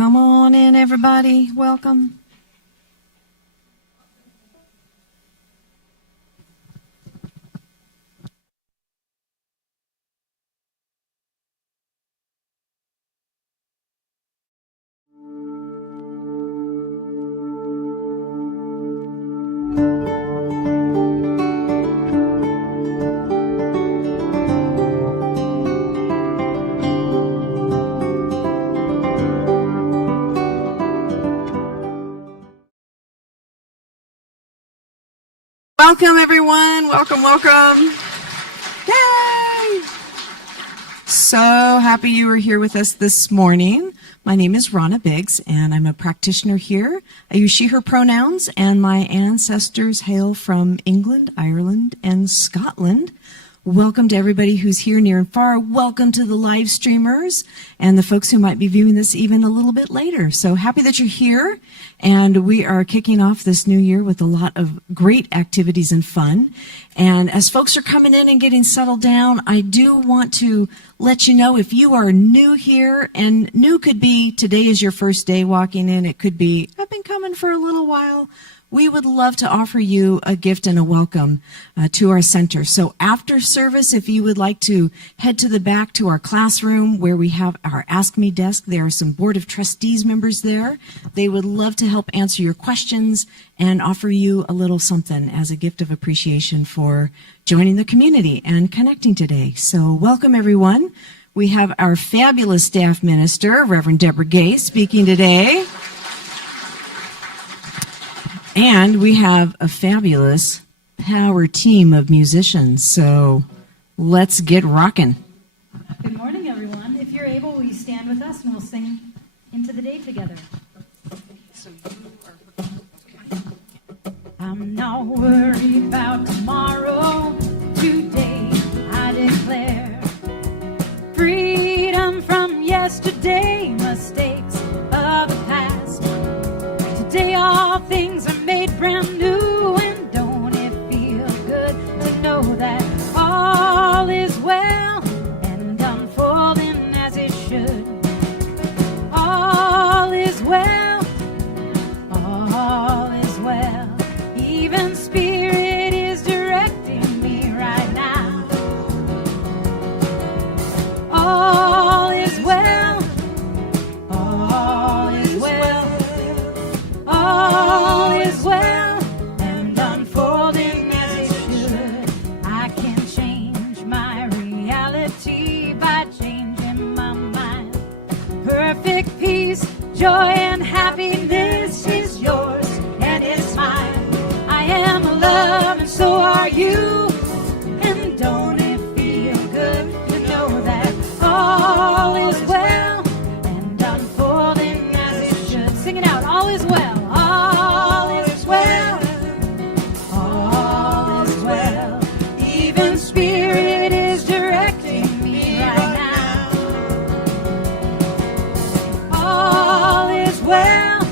Come on in, everybody. Welcome. Welcome, everyone. Welcome, welcome. Yay! So happy you were here with us this morning. My name is Ronna Biggs, and I'm a practitioner here. I use she, her pronouns, and my ancestors hail from England, Ireland, and Scotland. Welcome to everybody who's here near and far. Welcome to the live streamers and the folks who might be viewing this even a little bit later. So happy that you're here. And we are kicking off this new year with a lot of great activities and fun. And as folks are coming in and getting settled down, I do want to let you know if you are new here, and new could be today is your first day walking in. It could be, I've been coming for a little while. We would love to offer you a gift and a welcome to our center. So after service, if you would like to head to the back to our classroom where we have our Ask Me desk, there are some Board of Trustees members there. They would love to help answer your questions and offer you a little something as a gift of appreciation for joining the community and connecting today. So welcome, everyone. We have our fabulous staff minister, Reverend Debora Gay, speaking today. And we have a fabulous power team of musicians, so let's get rocking. Good morning, everyone. If you're able, will you stand with us and we'll sing Into the Day together. I'm not worried about tomorrow. Today I declare freedom from yesterday, mistakes of the past. Today all things are made brand new, and don't it feel good to know that all is well and unfolding as it should. All is well, all is well. Even Spirit is directing me right now. All is well, all is well. All is well and unfolding as it should. I can change my reality by changing my mind. Perfect peace, joy, and happiness is yours and it's mine. I am love and so are you. And don't it feel good to know that all is well and unfolding as it should. Sing it out, all is well. All is well, all is well. Even Spirit is directing me right now. All is well,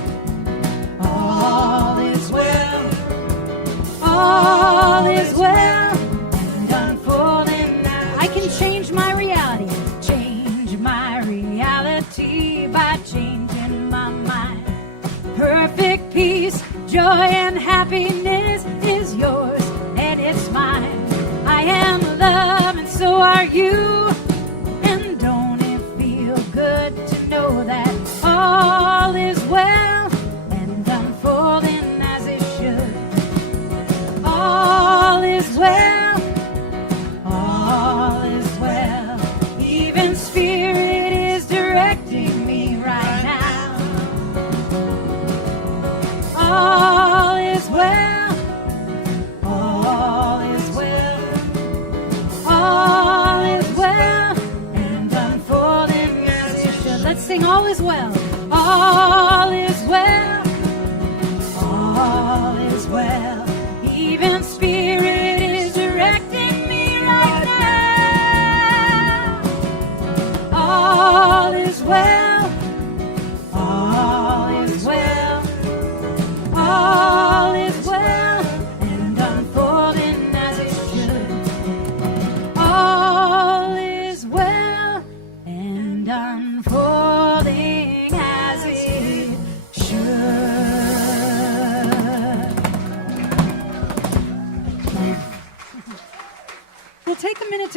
all is well, all is well, and unfolding now. I can change my reality by changing my mind. Perfect peace, joy, and happiness is yours, and it's mine. I am love, and so are you. And don't it feel good to know that all is well and unfolding as it should. All is well, all is well. Even Spirit is directing me right now. All is well, all is well, all is well, and unfolding as it should. Let's sing all is well, all is well, all is well. Even Spirit is directing me right now. All is well, all is well. All is well and unfolding as it should. All is well and unfolding as it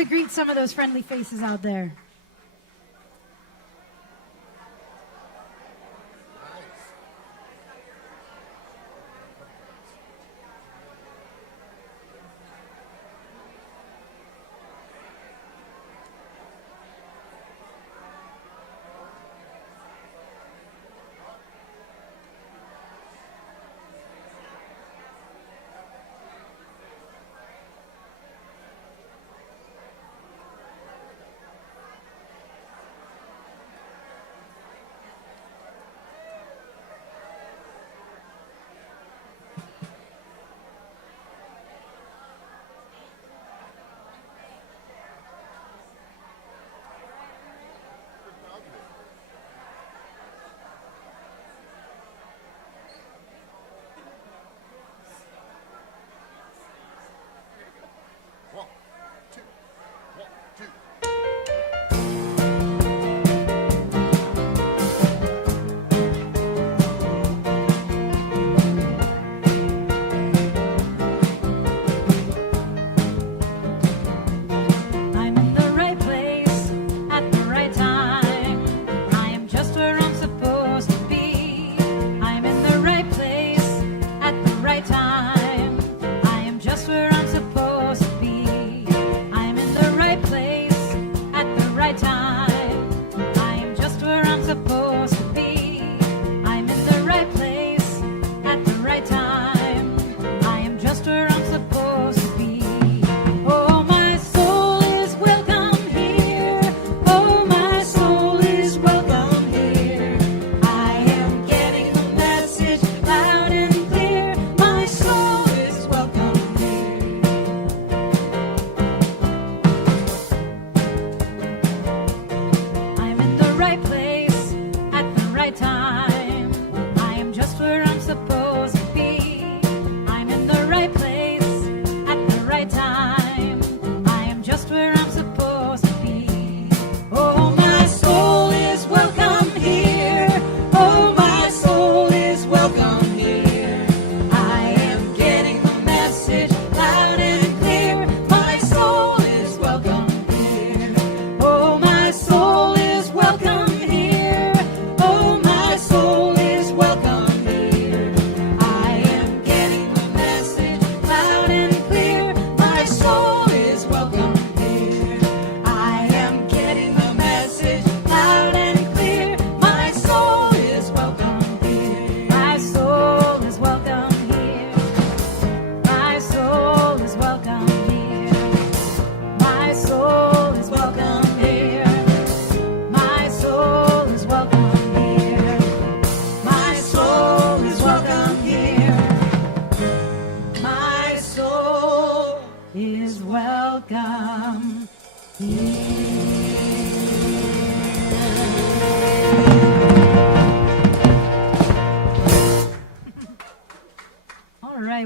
to greet some of those friendly faces out there.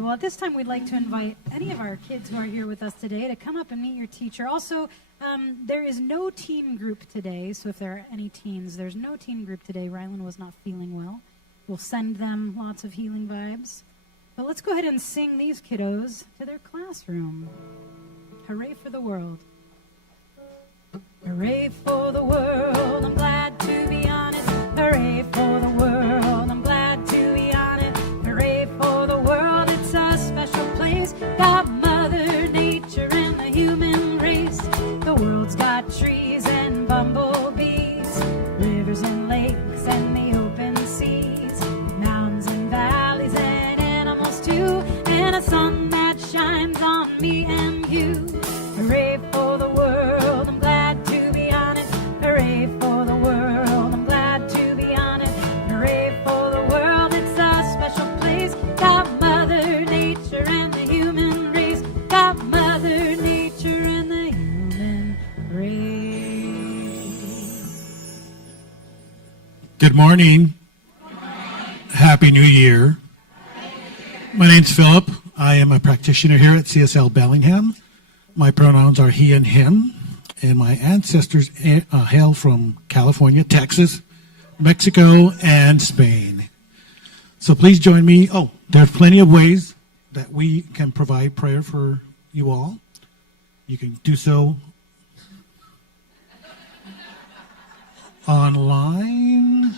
At this time, we'd like to invite any of our kids who are here with us today to come up and meet your teacher. Also, there is no teen group today, so if there are any teens, there's no teen group today. Rylan was not feeling well. We'll send them lots of healing vibes. But let's go ahead and sing these kiddos to their classroom. Hooray for the world. Hooray for the world, I'm glad to be on it. Hooray for the world, I'm glad to be on it. Hooray for the world, it's a special place. Got Mother Nature and the human race. The world's got trees and bumblebees, rivers and lakes and the open seas, mountains and valleys and animals too, and a sun that shines on me and you. Hooray for the world, I'm glad to be on it. Hooray for the world, I'm glad to be on it. Hooray for the world, it's a special place. Got Mother Nature and the human race. Got Mother Nature and the human race. Good morning. Happy New Year. My name's Philip. I am a practitioner here at CSL Bellingham. My pronouns are he and him, and my ancestors hail from California, Texas, Mexico, and Spain. So please join me. Oh, there's plenty of ways that we can provide prayer for you all. You can do so online,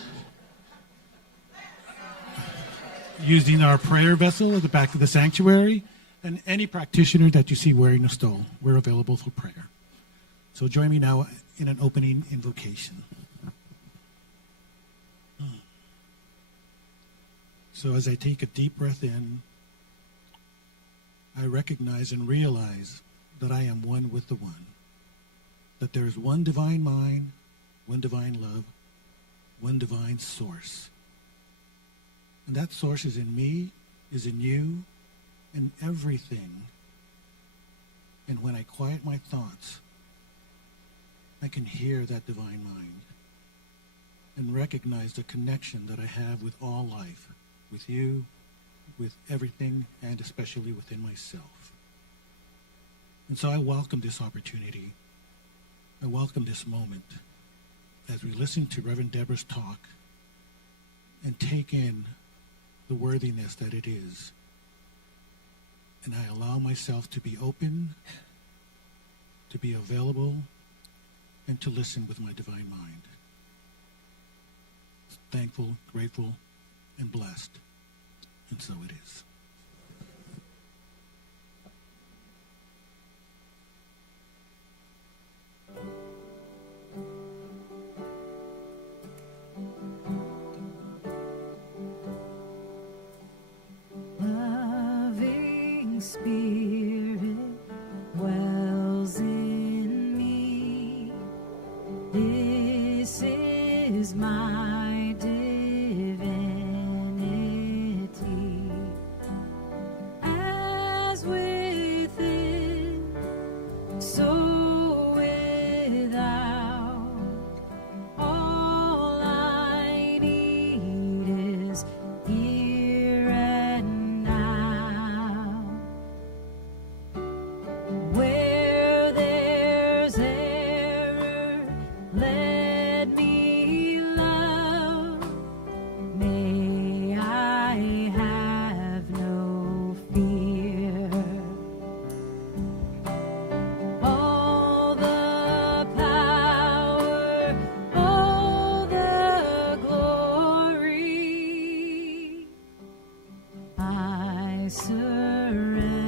using our prayer vessel at the back of the sanctuary, and any practitioner that you see wearing a stole, we're available for prayer. So join me now in an opening invocation. So as I take a deep breath in, I recognize and realize that I am one with the one, that there is one divine mind, one divine love, one divine source. And that source is in me, is in you, in everything. And when I quiet my thoughts, I can hear that divine mind and recognize the connection that I have with all life, with you, with everything, and especially within myself. And so I welcome this opportunity. I welcome this moment as we listen to Reverend Debora's talk and take in the worthiness that it is. And I allow myself to be open, to be available, and to listen with my divine mind. Thankful, grateful, and blessed. And so it is. Loving Spirit dwells in me. This is my divinity. As within, so without. All I need is here and now. Where there's error, let me love. May I have no fear. All the power, all the glory, I surrender,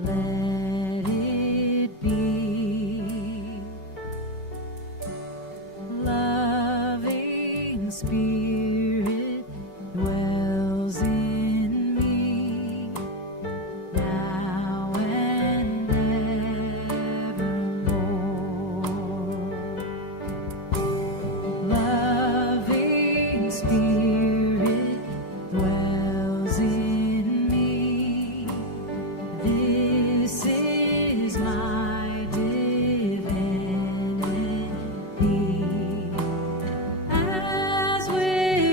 let it be. Loving Spirit dwells in me, now and evermore. Loving Spirit dwells in me. This is my divinity. As within,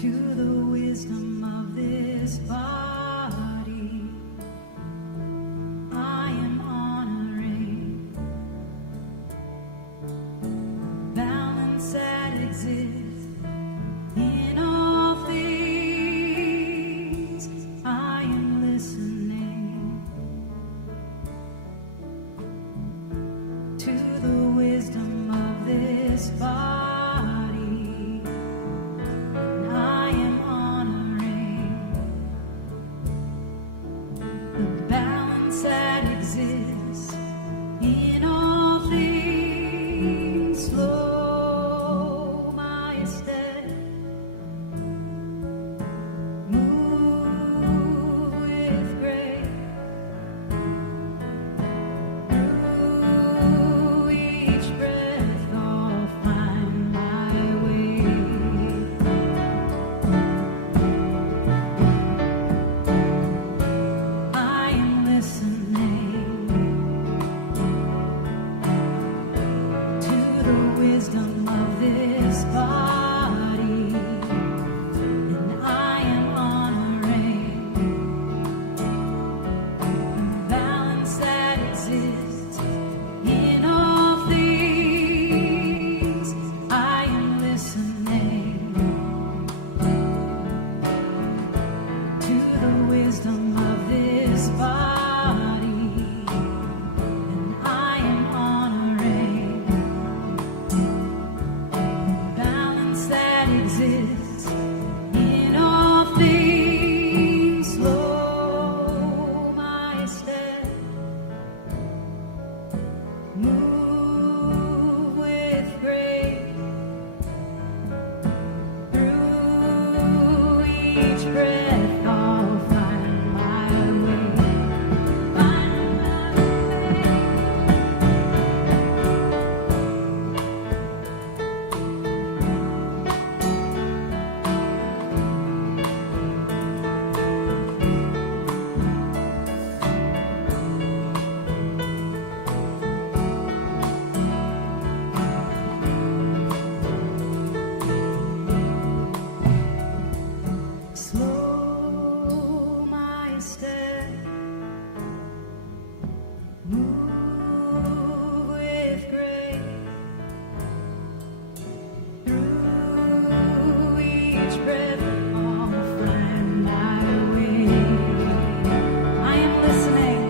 to the wisdom of this body, I am honoring balance that exists in all things. I am listening to the wisdom of this body. I am honoring the balance that exists in all things. Slow my step, move with grace through each breath. I'll find my way. I am listening to the wisdom of this body, and I am honoring the balance that exists in all things. I am listening to the wisdom of this body, and I am honoring balance that exists in all things. Slow my step, move with grace through each breath. I'll find my way. Find my way. Slow my step, move with grace through each breath. I'll find my way. I am listening.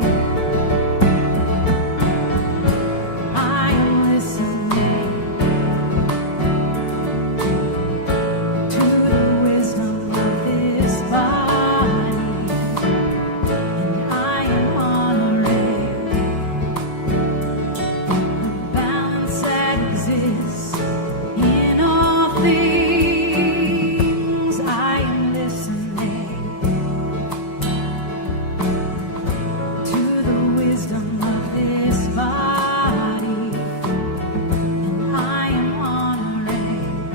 I am listening to the wisdom of this body, and I am honoring the balance that exists in all things. I am listening to the wisdom of this body, and I am honoring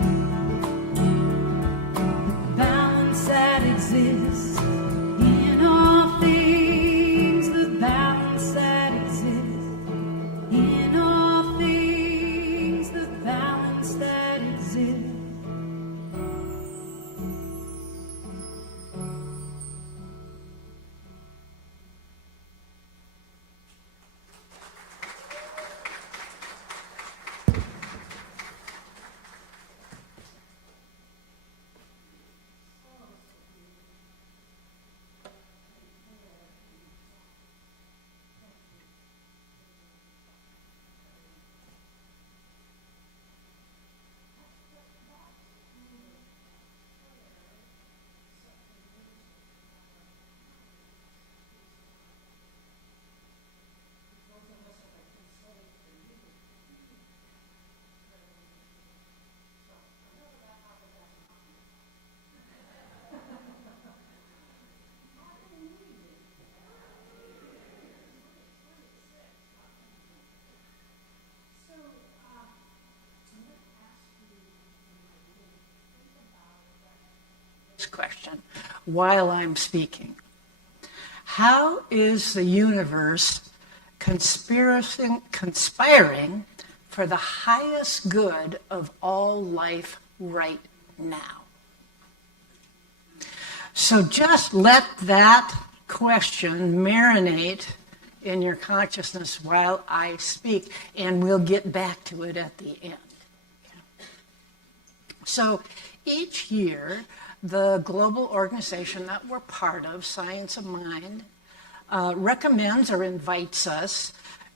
balance that exists in all things. The balance that exists in all things. The balance that exists. Question while I'm speaking. How is the universe conspiring for the highest good of all life right now? So just let that question marinate in your consciousness while I speak, and we'll get back to it at the end. So each year, the global organization that we're part of, Science of Mind, recommends or invites us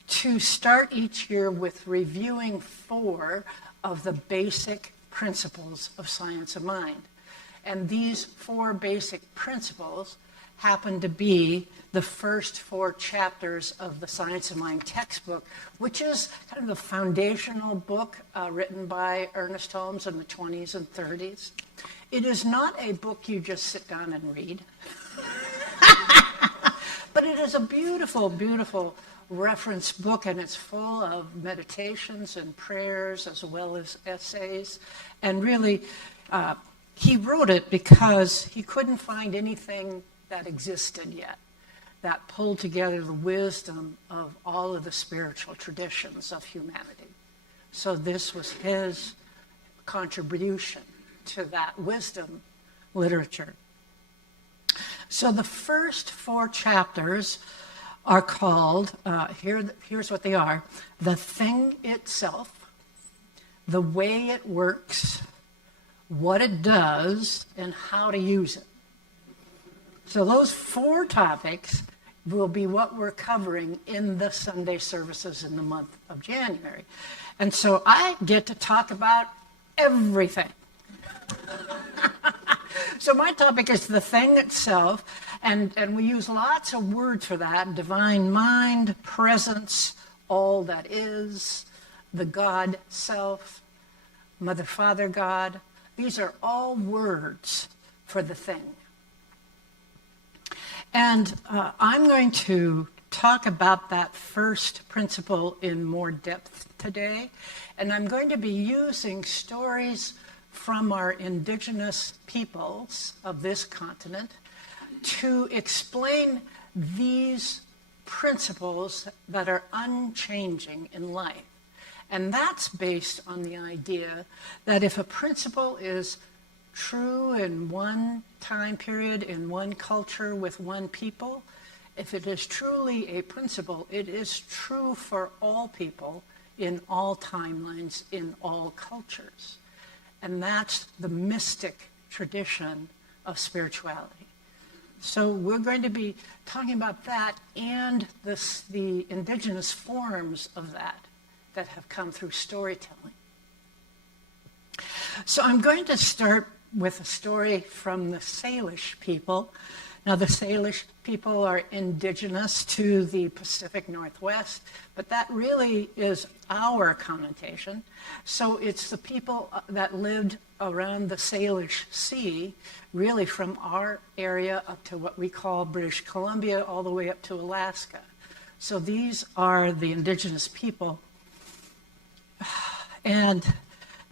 to start each year with reviewing 4 of the basic principles of Science of Mind. And these 4 basic principles happen to be the first 4 chapters of the Science of Mind textbook, which is kind of the foundational book written by Ernest Holmes in the 20s and 30s. It is not a book you just sit down and read, but it is a beautiful, beautiful reference book, and it's full of meditations and prayers as well as essays. And really, he wrote it because he couldn't find anything that existed yet that pulled together the wisdom of all of the spiritual traditions of humanity. So this was his contribution to that wisdom literature. So the first 4 chapters are called, here's what they are: the thing itself, the way it works, what it does, and how to use it. So those 4 topics will be what we're covering in the Sunday services in the month of January. And so I get to talk about everything. So my topic is the thing itself, and we use lots of words for that: divine mind, presence, all that is, the God self, Mother, Father, God. These are all words for the thing. And I'm going to talk about that first principle in more depth today, and I'm going to be using stories from our indigenous peoples of this continent to explain these principles that are unchanging in life. And that's based on the idea that if a principle is true in one time period, in one culture, with one people, if it is truly a principle, it is true for all people in all timelines, in all cultures. And that's the mystic tradition of spirituality. So we're going to be talking about that and the indigenous forms of that have come through storytelling. So I'm going to start with a story from the Salish people. Now, the Salish people are indigenous to the Pacific Northwest, but that really is our connotation. So it's the people that lived around the Salish Sea, really from our area up to what we call British Columbia, all the way up to Alaska. So these are the indigenous people. And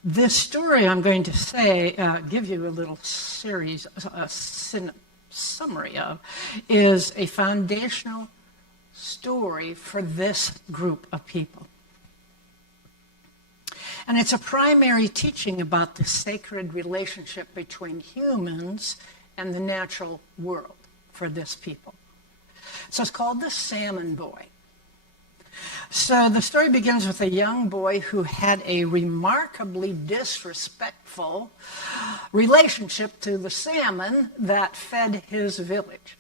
this story I'm going to say, give you a little series, summary of, is a foundational story for this group of people. And it's a primary teaching about the sacred relationship between humans and the natural world for this people. So it's called The Salmon Boy. So the story begins with a young boy who had a remarkably disrespectful relationship to the salmon that fed his village.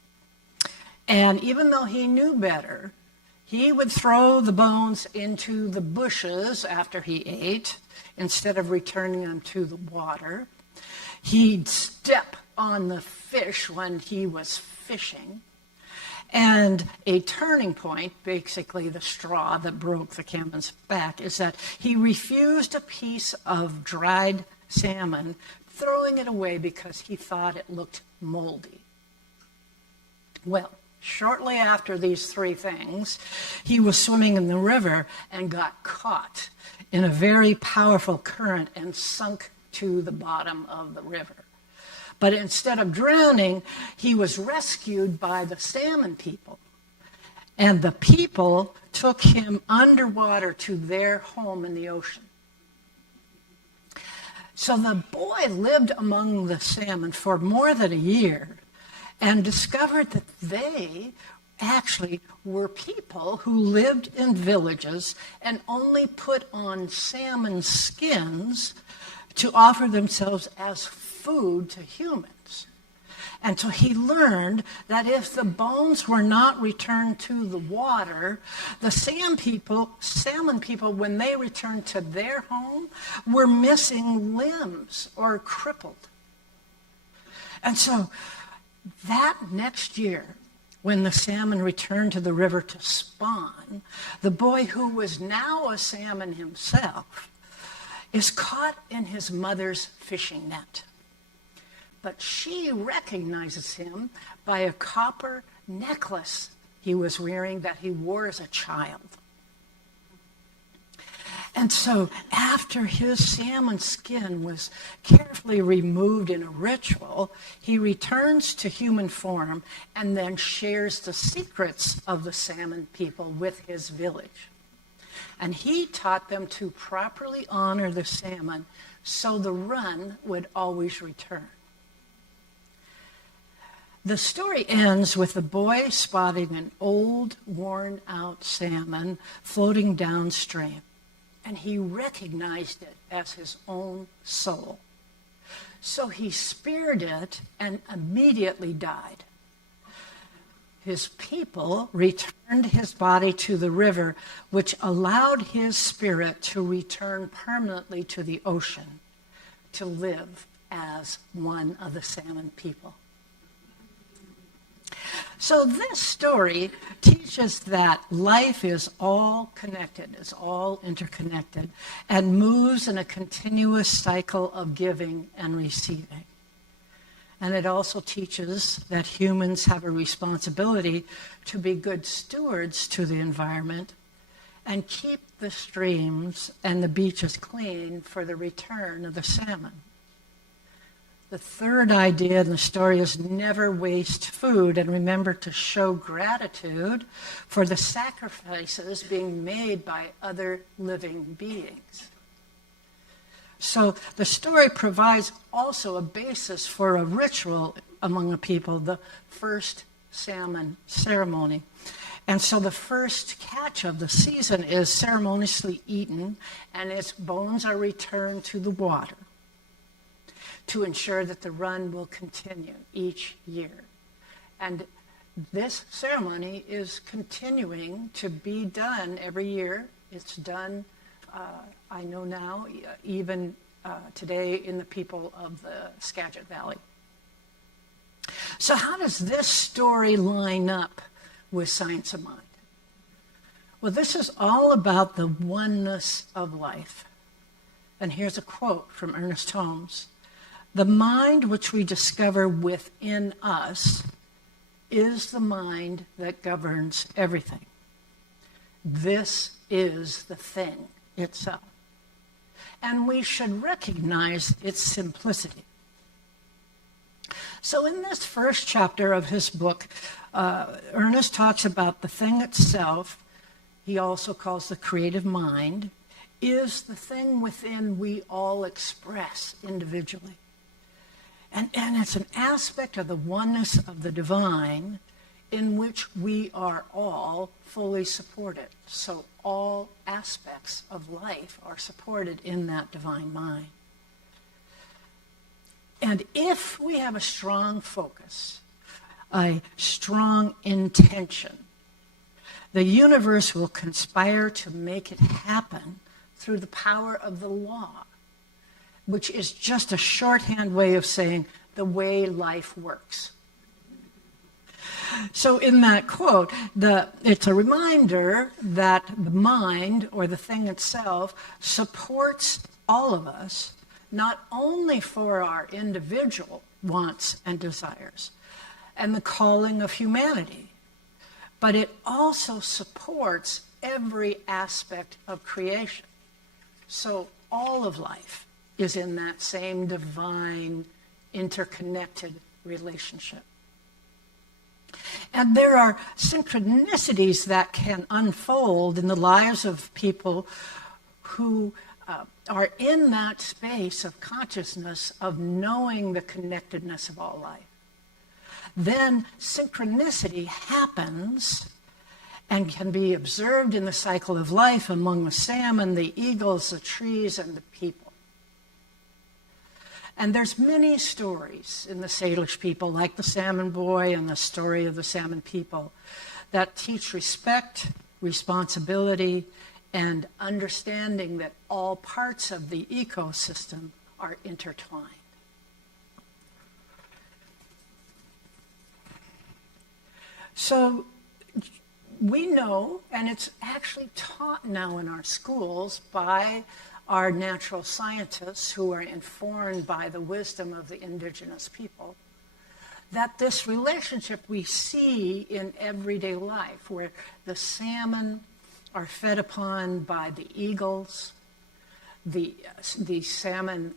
And even though he knew better, he would throw the bones into the bushes after he ate instead of returning them to the water. He'd step on the fish when he was fishing. And a turning point, basically the straw that broke the salmon's back, is that he refused a piece of dried salmon, throwing it away because he thought it looked moldy. Well, shortly after these 3 things, he was swimming in the river and got caught in a very powerful current and sunk to the bottom of the river. But instead of drowning, he was rescued by the salmon people. And the people took him underwater to their home in the ocean. So the boy lived among the salmon for more than a year, and discovered that they actually were people who lived in villages and only put on salmon skins to offer themselves as food to humans. And so he learned that if the bones were not returned to the water, the salmon people, when they returned to their home, were missing limbs or crippled. And so that next year, when the salmon returned to the river to spawn, the boy who was now a salmon himself is caught in his mother's fishing net. But she recognizes him by a copper necklace he was wearing that he wore as a child. And so after his salmon skin was carefully removed in a ritual, he returns to human form and then shares the secrets of the salmon people with his village. And he taught them to properly honor the salmon so the run would always return. The story ends with the boy spotting an old, worn-out salmon floating downstream, and he recognized it as his own soul. So he speared it and immediately died. His people returned his body to the river, which allowed his spirit to return permanently to the ocean to live as one of the salmon people. So this story teaches that life is all connected, is all interconnected, and moves in a continuous cycle of giving and receiving. And it also teaches that humans have a responsibility to be good stewards to the environment and keep the streams and the beaches clean for the return of the salmon. The third idea in the story is never waste food, and remember to show gratitude for the sacrifices being made by other living beings. So the story provides also a basis for a ritual among the people, the first salmon ceremony. And so the first catch of the season is ceremoniously eaten, and its bones are returned to the water to ensure that the run will continue each year. And this ceremony is continuing to be done every year. It's done, I know now, even today in the people of the Skagit Valley. So how does this story line up with Science of Mind? Well, this is all about the oneness of life. And here's a quote from Ernest Holmes. The mind which we discover within us is the mind that governs everything. This is the thing itself. And we should recognize its simplicity. So in this first chapter of his book, Ernest talks about the thing itself, he also calls the creative mind, is the thing within we all express individually. And it's an aspect of the oneness of the divine in which we are all fully supported. So all aspects of life are supported in that divine mind. And if we have a strong focus, a strong intention, the universe will conspire to make it happen through the power of the law, which is just a shorthand way of saying the way life works. So in that quote, it's a reminder that the mind, or the thing itself, supports all of us, not only for our individual wants and desires and the calling of humanity, but it also supports every aspect of creation. So all of life is in that same divine, interconnected relationship. And there are synchronicities that can unfold in the lives of people who are in that space of consciousness of knowing the connectedness of all life. then synchronicity happens and can be observed in the cycle of life among the salmon, the eagles, the trees, and the people. And there's many stories in the Salish people, like the salmon boy and the story of the salmon people, that teach respect, responsibility, and understanding that all parts of the ecosystem are intertwined. So we know, and it's actually taught now in our schools by our natural scientists who are informed by the wisdom of the indigenous people, that this relationship we see in everyday life, where the salmon are fed upon by the eagles, the salmon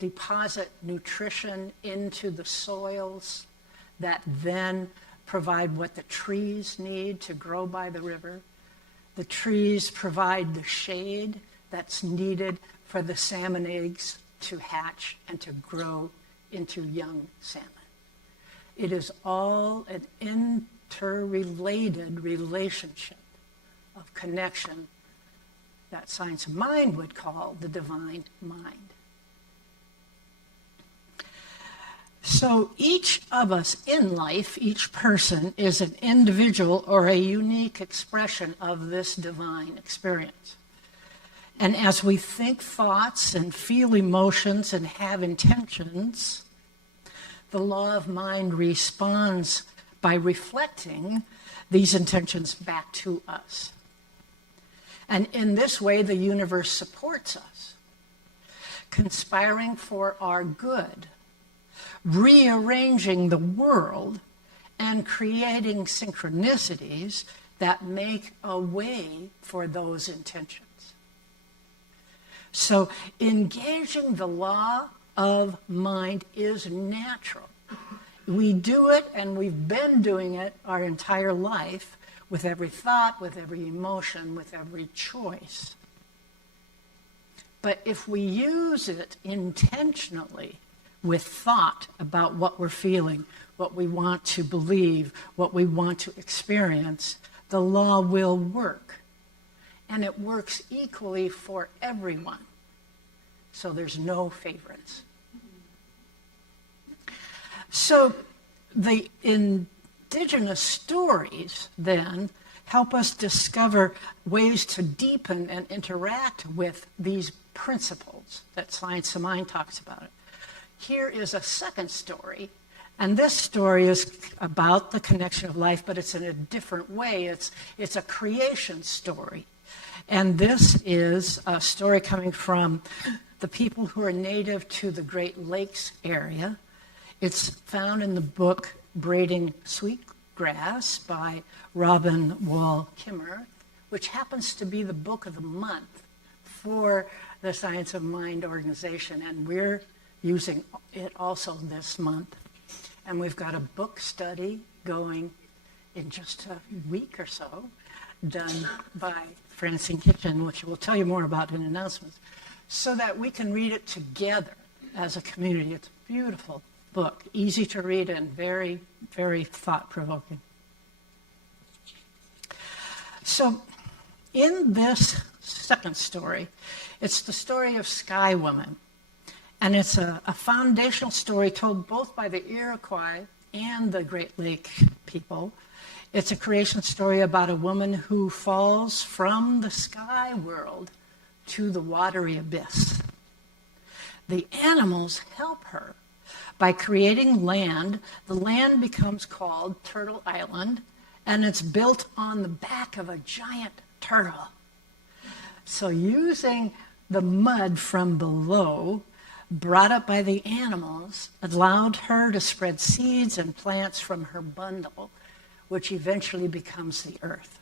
deposit nutrition into the soils that then provide what the trees need to grow by the river. The trees provide the shade that's needed for the salmon eggs to hatch and to grow into young salmon. It is all an interrelated relationship of connection that science of mind would call the divine mind. So each of us in life, each person, is an individual or a unique expression of this divine experience. And as we think thoughts and feel emotions and have intentions, the law of mind responds by reflecting these intentions back to us. And in this way, the universe supports us, conspiring for our good, rearranging the world and creating synchronicities that make a way for those intentions. So engaging the law of mind is natural. We do it, and we've been doing it our entire life, with every thought, with every emotion, with every choice. But if we use it intentionally, with thought about what we're feeling, what we want to believe, what we want to experience, the law will work. And it works equally for everyone. So there's no favorites. So the indigenous stories then help us discover ways to deepen and interact with these principles that Science of Mind talks about. Here is a second story, and this story is about the connection of life, but it's in a different way. It's a creation story. And this is a story coming from the people who are native to the Great Lakes area. It's found in the book Braiding Sweetgrass by Robin Wall Kimmerer, which happens to be the book of the month for the Science of Mind organization, and we're using it also this month. And we've got a book study going in just a week or so, done by Francine Kitchen, which we'll tell you more about in announcements, so that we can read it together as a community. It's a beautiful book, easy to read and very, very thought-provoking. So in this second story, it's the story of Sky Woman. And it's a foundational story told both by the Iroquois and the Great Lake people. It's a creation story about a woman who falls from the sky world to the watery abyss. The animals help her by creating land. The land becomes called Turtle Island, and it's built on the back of a giant turtle. So using the mud from below, brought up by the animals, allowed her to spread seeds and plants from her bundle, which eventually becomes the earth.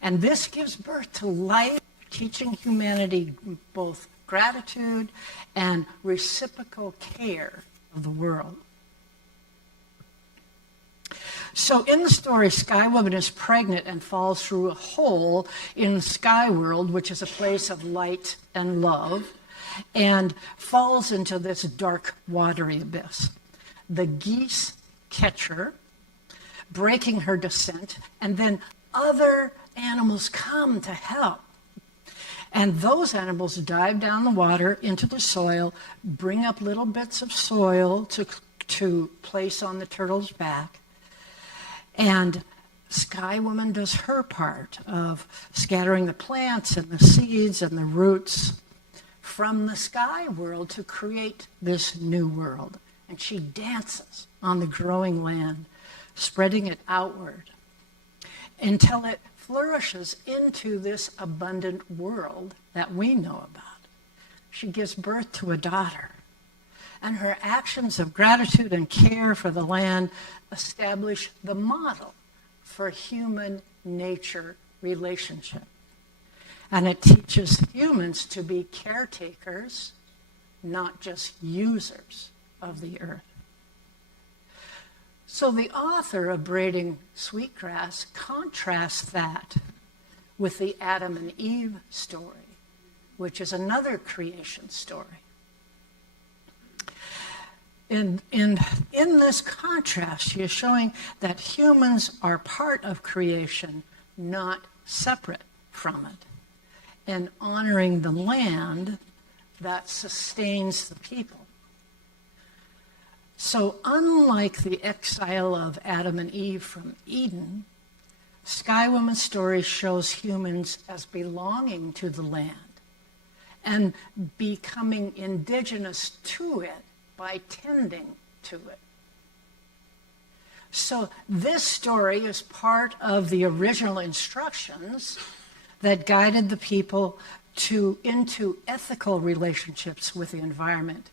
And this gives birth to life, teaching humanity both gratitude and reciprocal care of the world. So in the story, Sky Woman is pregnant and falls through a hole in the sky world, which is a place of light and love, and falls into this dark, watery abyss. The geese catch her, breaking her descent, and then other animals come to help. And those animals dive down the water into the soil, bring up little bits of soil to place on the turtle's back. And Sky Woman does her part of scattering the plants and the seeds and the roots from the sky world to create this new world. And she dances on the growing land, spreading it outward until it flourishes into this abundant world that we know about. She gives birth to a daughter, and her actions of gratitude and care for the land establish the model for human-nature relationship. And it teaches humans to be caretakers, not just users of the earth. So the author of Braiding Sweetgrass contrasts that with the Adam and Eve story, which is another creation story. In this contrast, she is showing that humans are part of creation, not separate from it, and honoring the land that sustains the people. So unlike the exile of Adam and Eve from Eden, Sky Woman's story shows humans as belonging to the land and becoming indigenous to it by tending to it. So this story is part of the original instructions that guided the people into ethical relationships with the environment,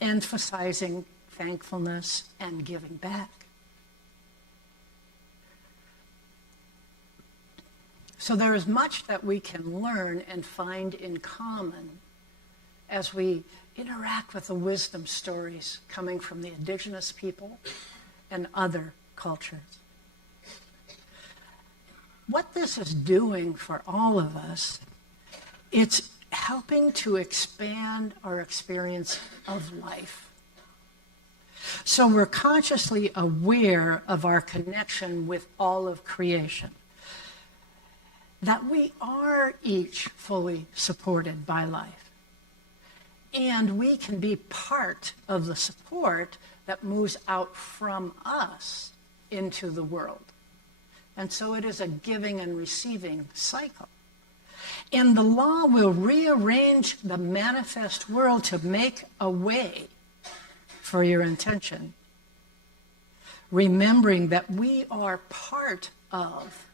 emphasizing thankfulness and giving back. So there is much that we can learn and find in common as we interact with the wisdom stories coming from the indigenous people and other cultures. What this is doing for all of us, it's helping to expand our experience of life. So we're consciously aware of our connection with all of creation, that we are each fully supported by life, and we can be part of the support that moves out from us into the world. And so it is a giving and receiving cycle. And the law will rearrange the manifest world to make a way for your intention, remembering that we are part of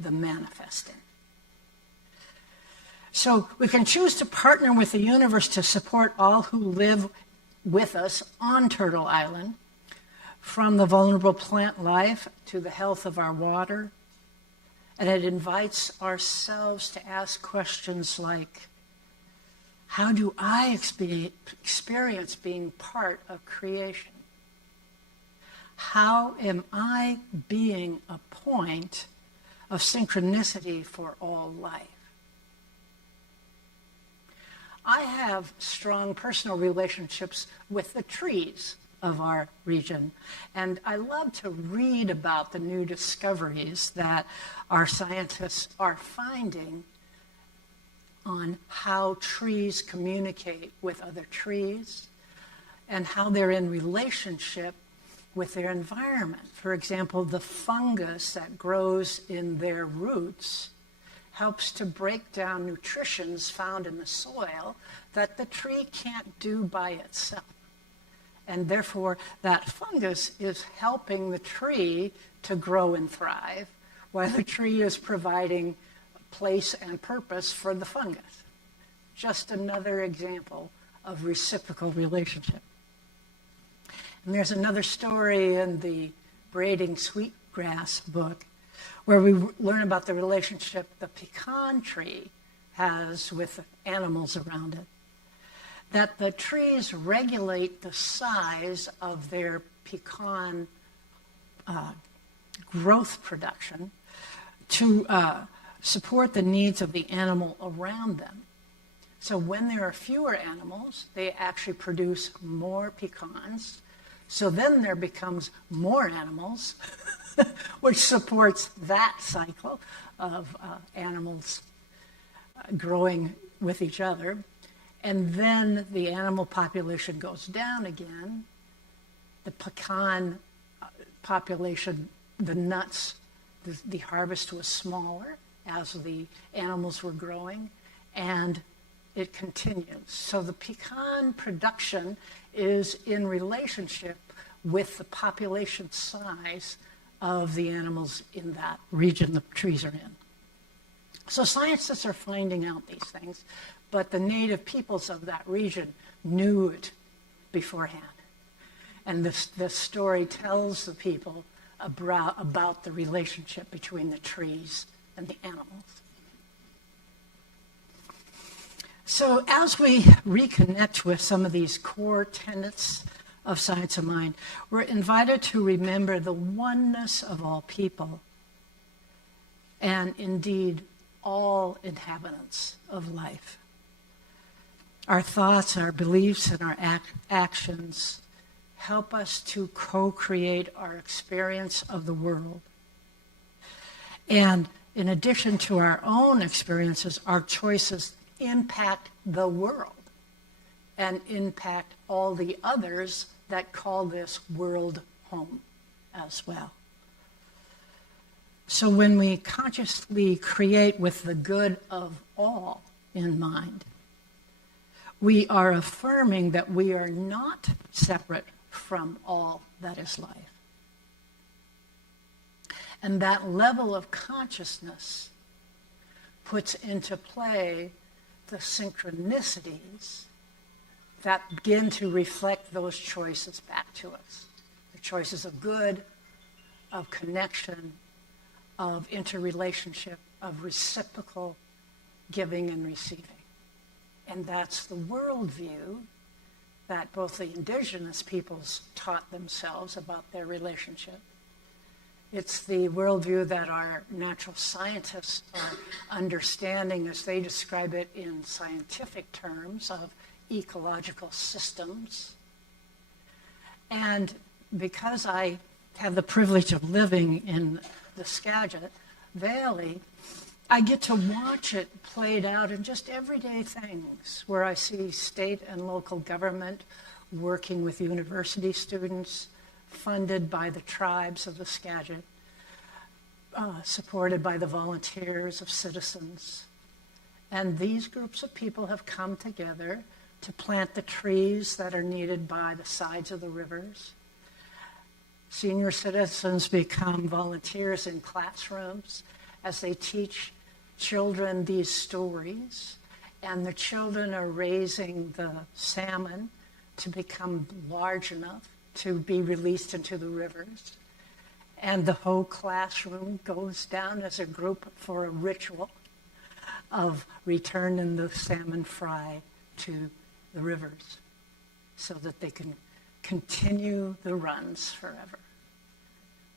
the manifesting. So we can choose to partner with the universe to support all who live with us on Turtle Island, from the vulnerable plant life to the health of our water. And it invites ourselves to ask questions like, how do I experience being part of creation? How am I being a point of synchronicity for all life? I have strong personal relationships with the trees of our region, and I love to read about the new discoveries that our scientists are finding on how trees communicate with other trees and how they're in relationship with their environment. For example, the fungus that grows in their roots helps to break down nutrients found in the soil that the tree can't do by itself. And therefore, that fungus is helping the tree to grow and thrive, while the tree is providing place and purpose for the fungus. Just another example of reciprocal relationship. And there's another story in the Braiding Sweetgrass book where we learn about the relationship the pecan tree has with animals around it. That the trees regulate the size of their pecan growth production to support the needs of the animal around them. So when there are fewer animals, they actually produce more pecans So then there becomes more animals, which supports that cycle of animals growing with each other. And then the animal population goes down again. The pecan population, the nuts, the harvest was smaller as the animals were growing, and it continues. So the pecan production is in relationship with the population size of the animals in that region the trees are in. So scientists are finding out these things, but the native peoples of that region knew it beforehand. And this story tells the people about the relationship between the trees and the animals. So as we reconnect with some of these core tenets of Science of Mind, we're invited to remember the oneness of all people and indeed all inhabitants of life. Our thoughts, our beliefs, and our actions help us to co-create our experience of the world. And in addition to our own experiences, our choices impact the world and impact all the others that call this world home as well. So when we consciously create with the good of all in mind, we are affirming that we are not separate from all that is life. And that level of consciousness puts into play the synchronicities that begin to reflect those choices back to us. The choices of good, of connection, of interrelationship, of reciprocal giving and receiving. And that's the worldview that both the indigenous peoples taught themselves about their relationship. It's the worldview that our natural scientists are understanding as they describe it in scientific terms of ecological systems. And because I have the privilege of living in the Skagit Valley, I get to watch it played out in just everyday things where I see state and local government working with university students, funded by the tribes of the Skagit, supported by the volunteers of citizens. And these groups of people have come together to plant the trees that are needed by the sides of the rivers. Senior citizens become volunteers in classrooms as they teach children these stories, and the children are raising the salmon to become large enough to be released into the rivers. And the whole classroom goes down as a group for a ritual of returning the salmon fry to the rivers so that they can continue the runs forever.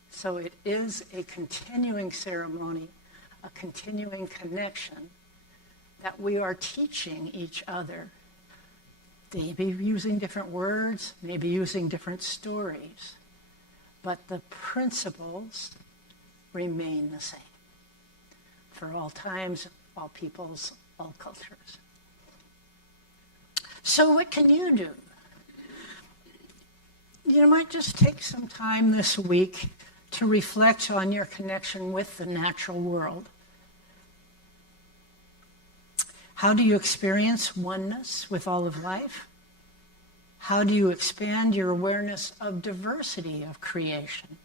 So it is a continuing ceremony, a continuing connection that we are teaching each other. Maybe using different words, maybe using different stories, but the principles remain the same for all times, all peoples, all cultures. So what can you do? You might just take some time this week to reflect on your connection with the natural world. How do you experience oneness with all of life? How do you expand your awareness of diversity of creation?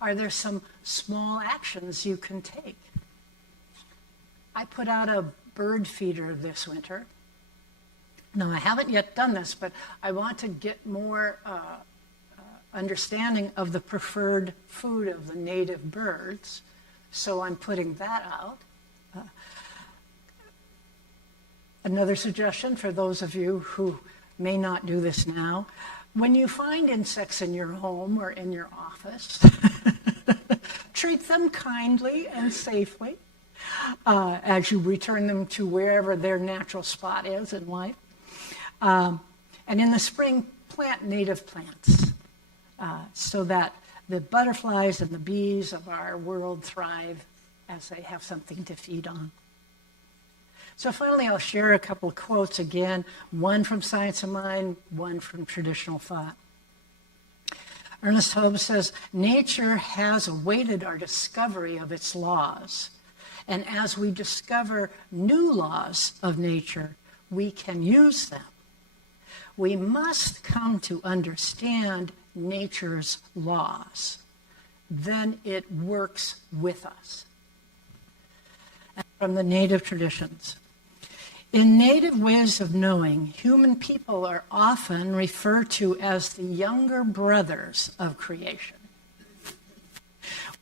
Are there some small actions you can take? I put out a bird feeder this winter. Now, I haven't yet done this, but I want to get more understanding of the preferred food of the native birds, so I'm putting that out. Another suggestion for those of you who may not do this now, when you find insects in your home or in your office, treat them kindly and safely as you return them to wherever their natural spot is in life. And in the spring, plant native plants so that the butterflies and the bees of our world thrive as they have something to feed on. So finally, I'll share a couple of quotes again, one from Science of Mind, one from traditional thought. Ernest Hobbes says, nature has awaited our discovery of its laws. And as we discover new laws of nature, we can use them. We must come to understand nature's laws. Then it works with us. And from the native traditions. In native ways of knowing, human people are often referred to as the younger brothers of creation.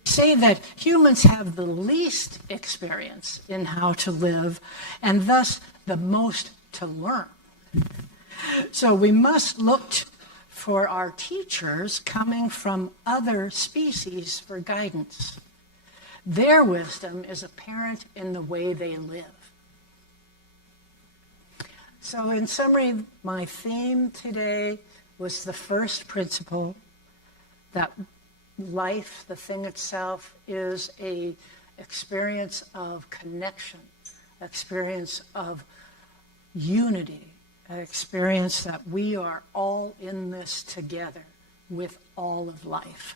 We say that humans have the least experience in how to live and thus the most to learn. So we must look for our teachers coming from other species for guidance. Their wisdom is apparent in the way they live. So in summary, my theme today was the first principle, that life, the thing itself, is an experience of connection, experience of unity, an experience that we are all in this together with all of life.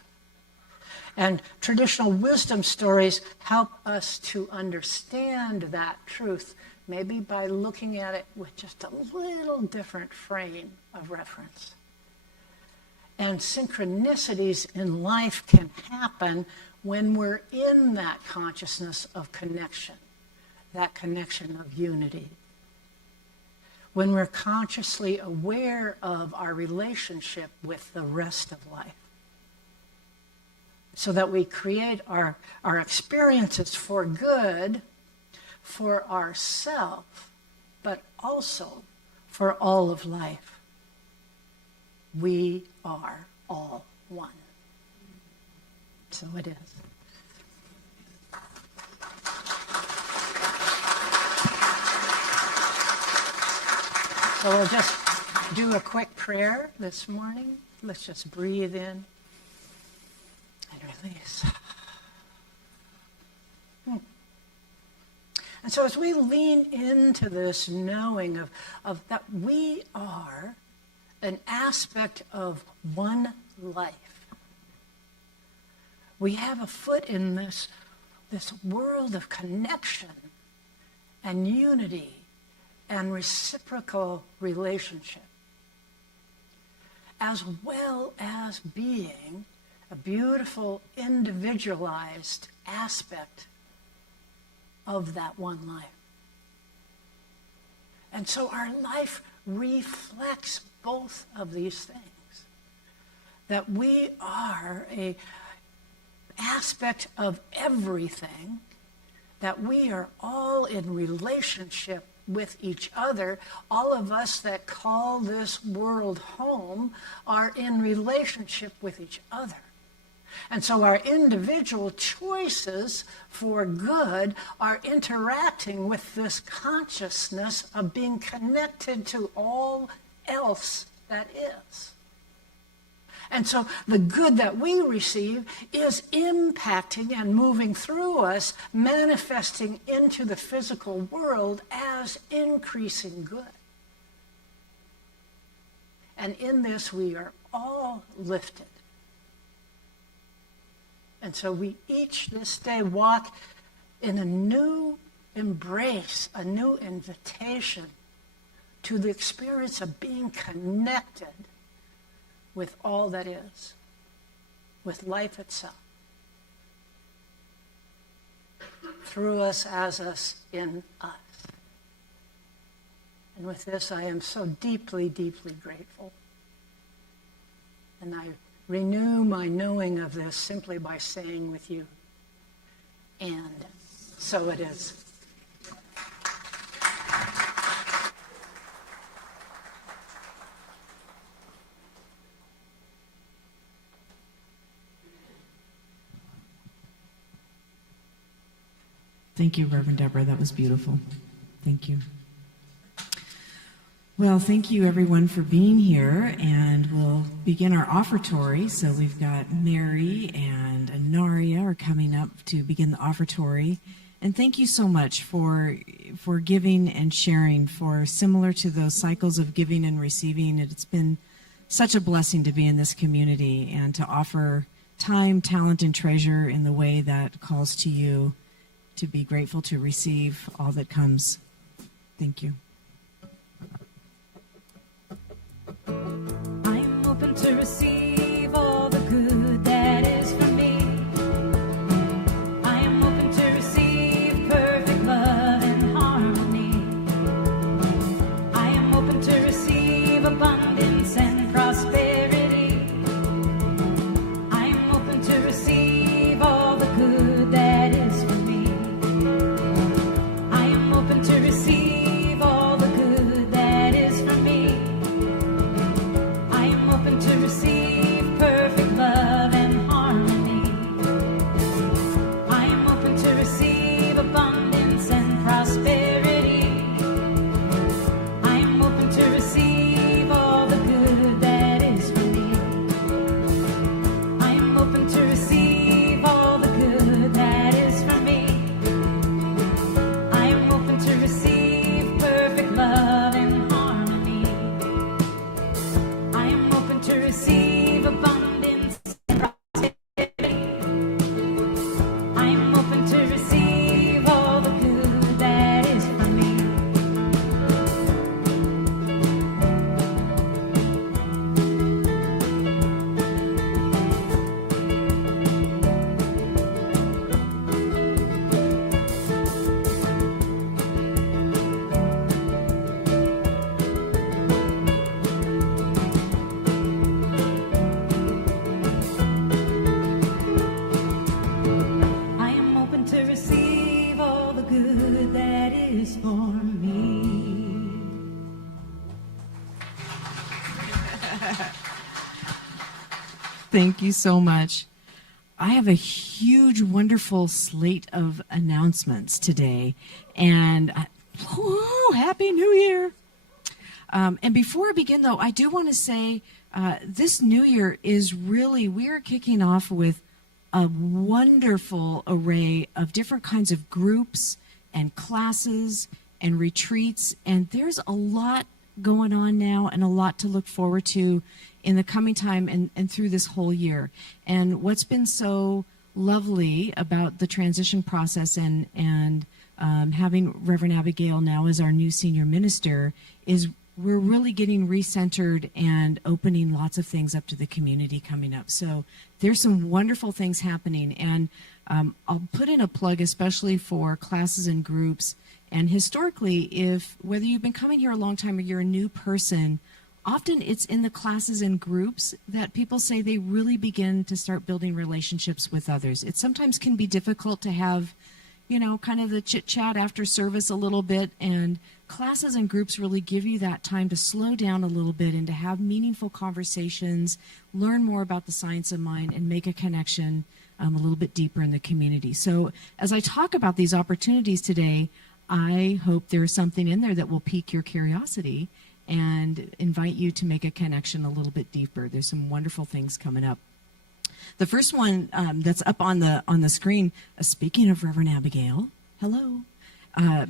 And traditional wisdom stories help us to understand that truth, maybe by looking at it with just a little different frame of reference. And synchronicities in life can happen when we're in that consciousness of connection, that connection of unity. When we're consciously aware of our relationship with the rest of life. So that we create our experiences for good, for ourselves, but also for all of life. We are all one. So it is. So we'll just do a quick prayer this morning. Let's just breathe in and release. And so as we lean into this knowing of that we are an aspect of one life, we have a foot in this world of connection and unity and reciprocal relationship, as well as being a beautiful individualized aspect of that one life. And so our life reflects both of these things. That we are an aspect of everything, that we are all in relationship with each other. All of us that call this world home are in relationship with each other. And so our individual choices for good are interacting with this consciousness of being connected to all else that is. And so the good that we receive is impacting and moving through us, manifesting into the physical world as increasing good. And in this we are all lifted. And so we each this day walk in a new embrace, a new invitation to the experience of being connected with all that is, with life itself, through us, as us, in us. And with this, I am so deeply, deeply grateful. And I renew my knowing of this simply by saying with you, and so it is. Thank you, Reverend Debora. That was beautiful. Thank you. Well, thank you, everyone, for being here, and begin our offertory. So we've got Mary and Anaria are coming up to begin the offertory. And thank you so much for giving and sharing, for similar to those cycles of giving and receiving. It's been such a blessing to be in this community and to offer time, talent, and treasure in the way that calls to you to be grateful to receive all that comes. Thank you. I'm open to receive all the good that is for me. I am open to receive perfect love and harmony. I am open to receive abundance and prosperity. I am open to receive all the good that is for me. I am open to receive all the good that is for me. I am open to receive perfect love and harmony. I am open to receive abundance and prosperity. I am open to receive all the good that is for me. I am open to receive all the good that is for me. I am open to receive perfect love and harmony. I am open to receive abundance and prosperity. I am open to receive all the good that is for me. I am open to receive all the good that is for me. Thank you so much. I have a huge, wonderful slate of announcements today. And Happy New Year. And before I begin, though, I do want to say this new year is really, we are kicking off with a wonderful array of different kinds of groups and classes and retreats. And there's a lot going on now and a lot to look forward to in the coming time and through this whole year. And what's been so lovely about the transition process and having Reverend Abigail now as our new senior minister is we're really getting recentered and opening lots of things up to the community coming up. So there's some wonderful things happening. And I'll put in a plug, especially for classes and groups. And historically, whether you've been coming here a long time or you're a new person, often it's in the classes and groups that people say they really begin to start building relationships with others. It sometimes can be difficult to have, kind of the chit chat after service a little bit, and classes and groups really give you that time to slow down a little bit and to have meaningful conversations, learn more about the science of mind, and make a connection a little bit deeper in the community. So as I talk about these opportunities today, I hope there's something in there that will pique your curiosity and invite you to make a connection a little bit deeper. There's some wonderful things coming up. The first one that's up on the screen, speaking of Reverend Abigail, hello.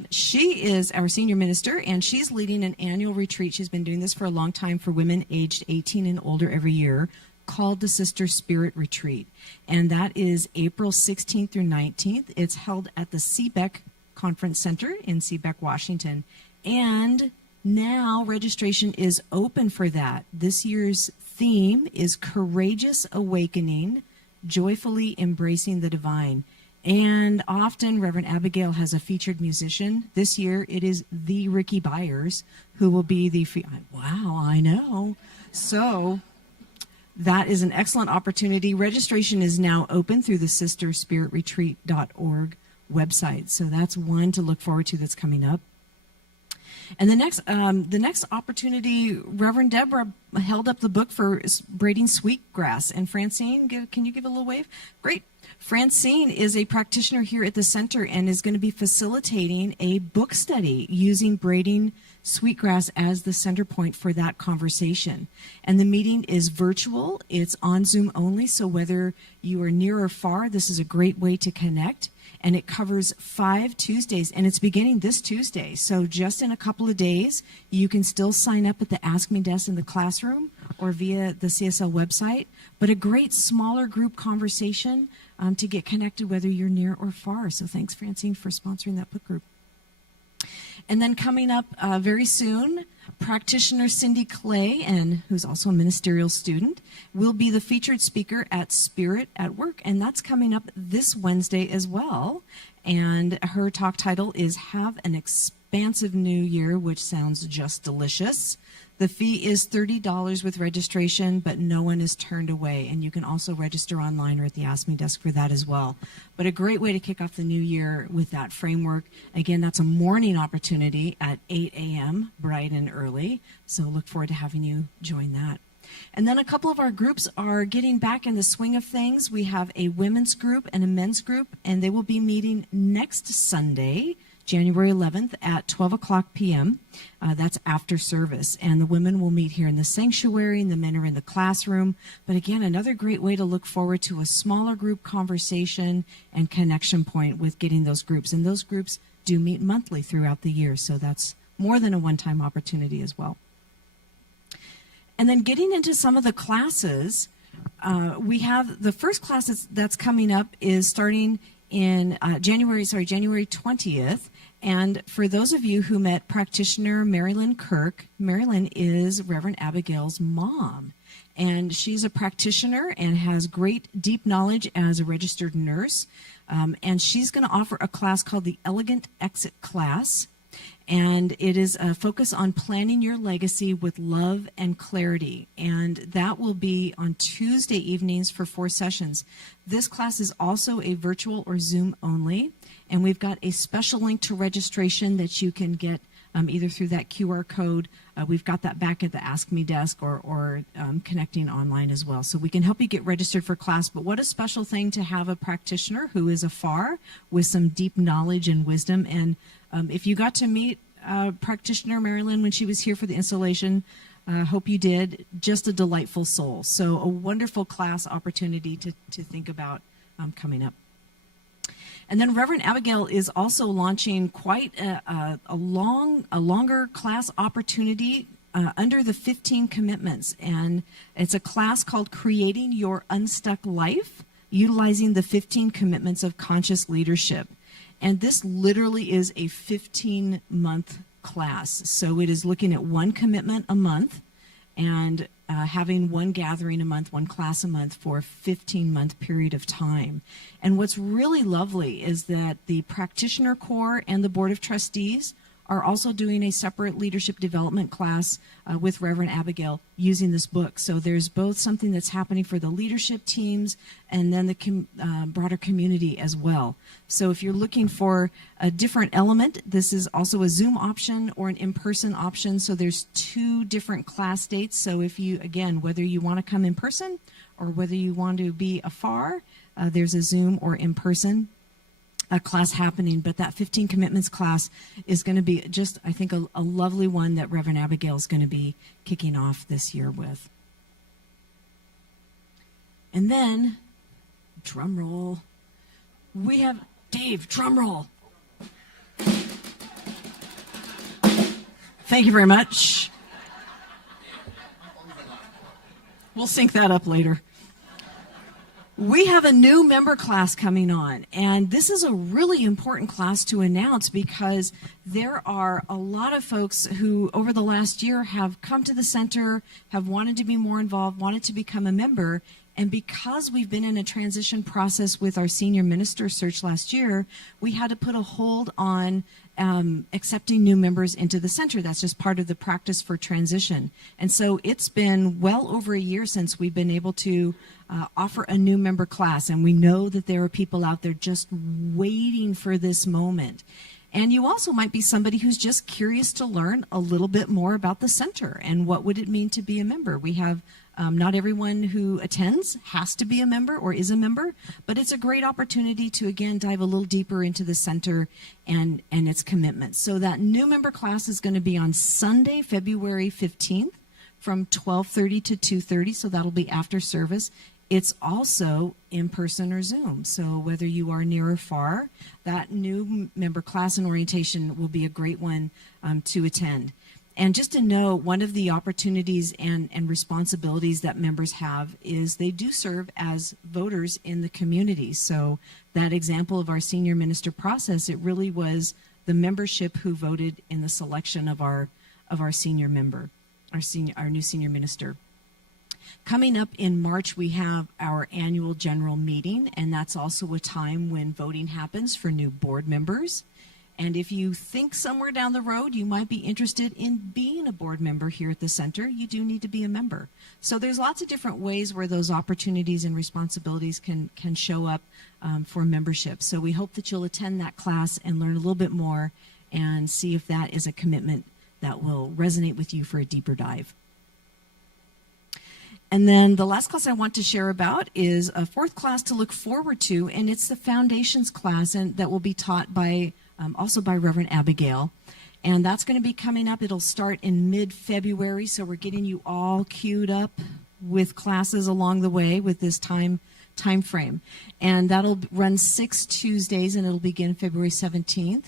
She is our senior minister, and she's leading an annual retreat. She's been doing this for a long time for women aged 18 and older every year, called the Sister Spirit Retreat. And that is April 16th through 19th. It's held at the Seebeck Conference Center in Seebeck, Washington. And now registration is open for that. This year's theme is Courageous Awakening, Joyfully Embracing the Divine. And often Reverend Abigail has a featured musician. This year it is the Ricky Byers, who will be the, wow, I know. So that is an excellent opportunity. Registration is now open through the sisterspiritretreat.org website. So that's one to look forward to that's coming up. And the next opportunity, Reverend Debora held up the book for braiding sweetgrass. And Francine, can you give a little wave? Great. Francine is a practitioner here at the center and is going to be facilitating a book study using braiding sweetgrass as the center point for that conversation. And the meeting is virtual. It's on Zoom only, so whether you are near or far, this is a great way to connect. And it covers 5 Tuesdays, and it's beginning this Tuesday. So just in a couple of days, you can still sign up at the Ask Me desk in the classroom or via the CSL website. But a great smaller group conversation to get connected whether you're near or far. So thanks, Francine, for sponsoring that book group. And then coming up very soon, practitioner Cindy Clay, and who's also a ministerial student, will be the featured speaker at Spirit at Work, and that's coming up this Wednesday as well. And her talk title is Have an Expansive New Year, which sounds just delicious. The fee is $30 with registration, but no one is turned away. And you can also register online or at the Ask Me desk for that as well. But a great way to kick off the new year with that framework. Again, that's a morning opportunity at 8 a.m., bright and early. So look forward to having you join that. And then a couple of our groups are getting back in the swing of things. We have a women's group and a men's group, and they will be meeting next Sunday, January 11th at 12 o'clock p.m. That's after service. And the women will meet here in the sanctuary, and the men are in the classroom. But again, another great way to look forward to a smaller group conversation and connection point with getting those groups. And those groups do meet monthly throughout the year, so that's more than a one-time opportunity as well. And then getting into some of the classes, we have the first class that's coming up is starting in January 20th. And for those of you who met practitioner Marilyn Kirk, Marilyn is Reverend Abigail's mom. And she's a practitioner and has great deep knowledge as a registered nurse. And she's going to offer a class called the Elegant Exit Class. And it is a focus on planning your legacy with love and clarity. And that will be on Tuesday evenings for 4 sessions. This class is also a virtual or Zoom only. And we've got a special link to registration that you can get either through that QR code. We've got that back at the Ask Me desk or connecting online as well. So we can help you get registered for class. But what a special thing to have a practitioner who is afar with some deep knowledge and wisdom. And if you got to meet practitioner Marilyn when she was here for the installation, hope you did. Just a delightful soul. So a wonderful class opportunity to think about coming up. And then Reverend Abigail is also launching quite a longer class opportunity under the 15 commitments. And it's a class called Creating Your Unstuck Life, utilizing the 15 commitments of conscious leadership. And this literally is a 15-month class. So it is looking at one commitment a month and having one gathering a month, one class a month for a 15-month period of time. And what's really lovely is that the practitioner core and the board of trustees are also doing a separate leadership development class with Reverend Abigail using this book. So there's both something that's happening for the leadership teams and then the broader community as well. So if you're looking for a different element, this is also a Zoom option or an in-person option. So there's 2 different class dates. So if you, again, whether you want to come in person or whether you want to be afar, there's a Zoom or in-person a class happening, but that 15 commitments class is going to be just, I think, a lovely one that Reverend Abigail is going to be kicking off this year with. And then, drum roll, we have Dave, drum roll. Thank you very much. We'll sync that up later. We have a new member class coming on, and this is a really important class to announce because there are a lot of folks who over the last year have come to the center, have wanted to be more involved, wanted to become a member, and because we've been in a transition process with our senior minister search last year, we had to put a hold on accepting new members into the center. That's just part of the practice for transition. And so it's been well over a year since we've been able to offer a new member class. And we know that there are people out there just waiting for this moment. And you also might be somebody who's just curious to learn a little bit more about the center and what would it mean to be a member. We have not everyone who attends has to be a member or is a member, but it's a great opportunity to, again, dive a little deeper into the center and its commitments. So that new member class is going to be on Sunday, February 15th from 12:30 to 2:30, so that'll be after service. It's also in person or Zoom. So whether you are near or far, that new member class and orientation will be a great one to attend. And just to know, one of the opportunities and responsibilities that members have is they do serve as voters in the community. So that example of our senior minister process, it really was the membership who voted in the selection of our senior member, our new senior minister. Coming up in March, we have our annual general meeting, and that's also a time when voting happens for new board members. And if you think somewhere down the road you might be interested in being a board member here at the center, you do need to be a member. So there's lots of different ways where those opportunities and responsibilities can show up for membership. So we hope that you'll attend that class and learn a little bit more and see if that is a commitment that will resonate with you for a deeper dive. And then the last class I want to share about is a fourth class to look forward to, and it's the Foundations class, and that will be taught by also by Reverend Abigail. And that's going to be coming up. It'll start in mid-February, so we're getting you all queued up with classes along the way with this time frame. And that'll run 6 Tuesdays, and it'll begin February 17th.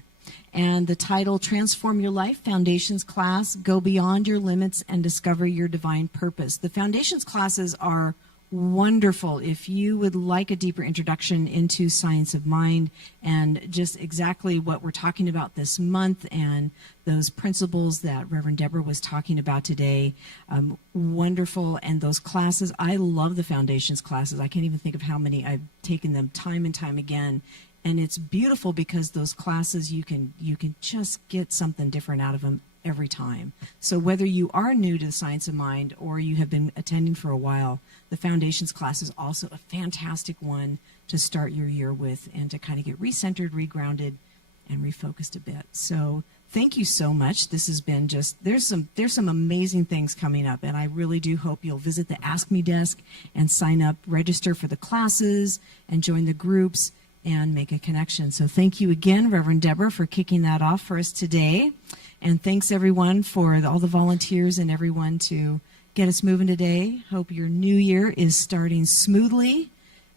And the title, Transform Your Life, Foundations Class, Go Beyond Your Limits and Discover Your Divine Purpose. The Foundations classes are wonderful if you would like a deeper introduction into science of mind and just exactly what we're talking about this month and those principles that Reverend Debora was talking about today. Wonderful. And those classes, I love the Foundations classes. I can't even think of how many I've taken them time and time again. And it's beautiful because those classes, you can just get something different out of them every time. So whether you are new to the science of mind or you have been attending for a while, the Foundations class is also a fantastic one to start your year with and to kind of get recentered, regrounded, and refocused a bit. So thank you so much. This has been just, there's some amazing things coming up, and I really do hope you'll visit the Ask Me desk and sign up, register for the classes, and join the groups and make a connection. So thank you again, Reverend Debora, for kicking that off for us today. And thanks, everyone, for all the volunteers and everyone to get us moving today. Hope your new year is starting smoothly.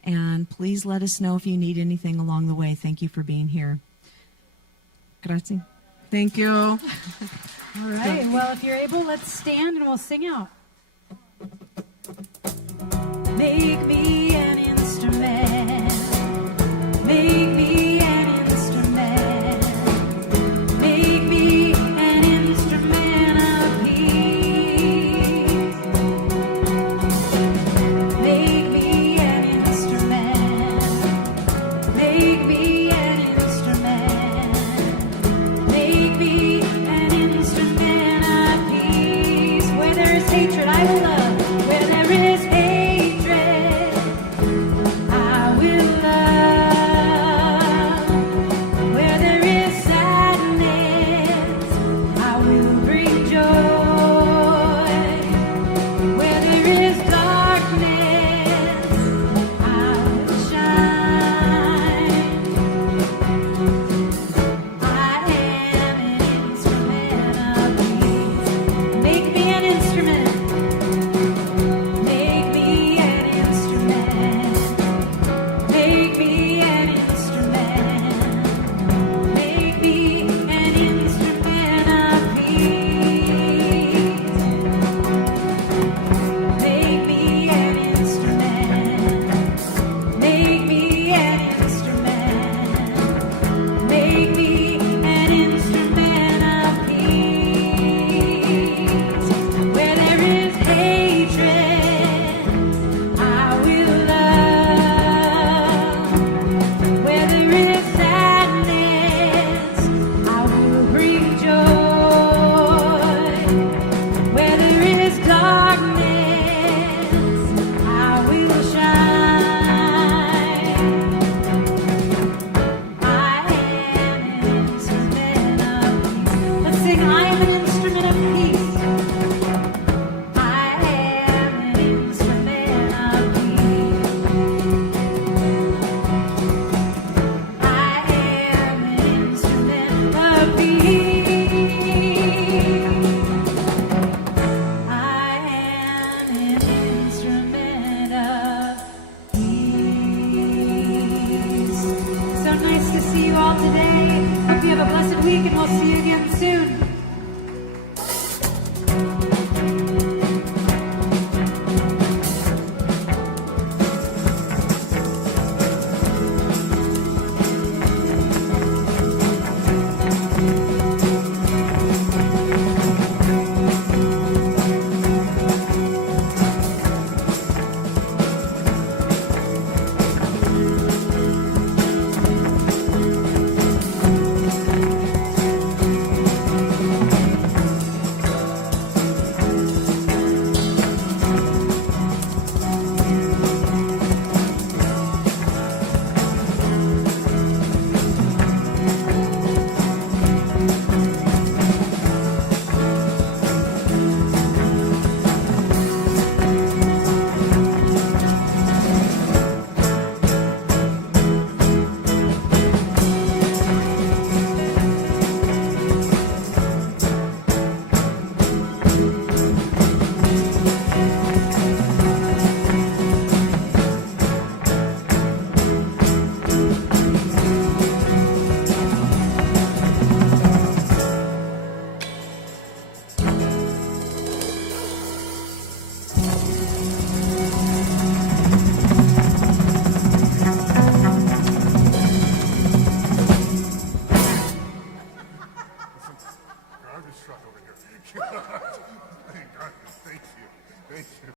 And please let us know if you need anything along the way. Thank you for being here. Grazie. Thank you. All right. Well, if you're able, let's stand and we'll sing out. Make me an instrument. Make me an instrument. Make me an instrument of peace. Make me an instrument. Make me an instrument. Make me an instrument of peace. Where there is hatred, I will love. Where there is see you all today. Hope you have a blessed week, and we'll see you again soon.